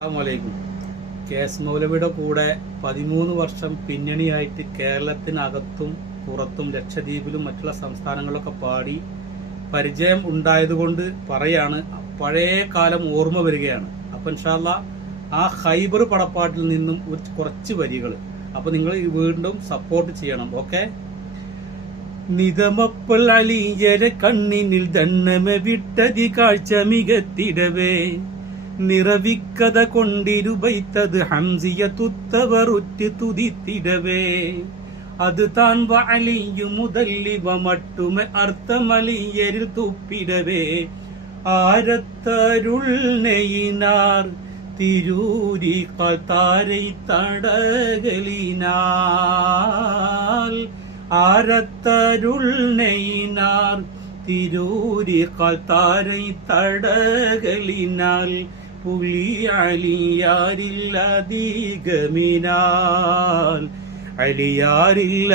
അസ്സലാമു കെ.എസ്. മൗലവിയുടെ കൂടെ 13 വർഷം പിന്നണിയായിട്ട് കേരളത്തിനകത്തും പുറത്തും ലക്ഷദ്വീപിലും മറ്റുള്ള സംസ്ഥാനങ്ങളിലൊക്കെ പാടി പരിചയം ഉണ്ടായതുകൊണ്ട് പറയാണ്, പഴയ കാലം ഓർമ്മ വരികയാണ്. അപ്പൊ ഇൻഷാ അല്ലാഹ് ആ ഖൈബർ പടപ്പാട്ടിൽ നിന്നും കുറച്ച് വരികൾ അപ്പൊ നിങ്ങൾ വീണ്ടും സപ്പോർട്ട് ചെയ്യണം. ഓക്കെ. നിതമപ്പൽ അലിയരെ കണ്ണിനിൽ ദണ്ണമ വിട്ടതി കാഴ്ച മികത്തിടവേ നിറവിക്കഥ കൊണ്ടിരുപൈത്തത് ഹംസിയ തുത്തവറുറ്റ് തുതിത്തിടവേ അത് താൻ വഅലിയു മുതല്ലിവ മട്ടുമെ അർത്ഥമലിയരിൽ തുപ്പിടവേ ആരത്തരുൾ നെയ്നാർ തിരൂരി താരൈ തടകലിനാൽ ആരത്തരുൾ നെയ്നാർ തിരൂരി താരൈ തടകലിനാൽ പുലി അലിയാരില്ലധികമിനാൽ അലിയാരില്ലധികമിനാൽ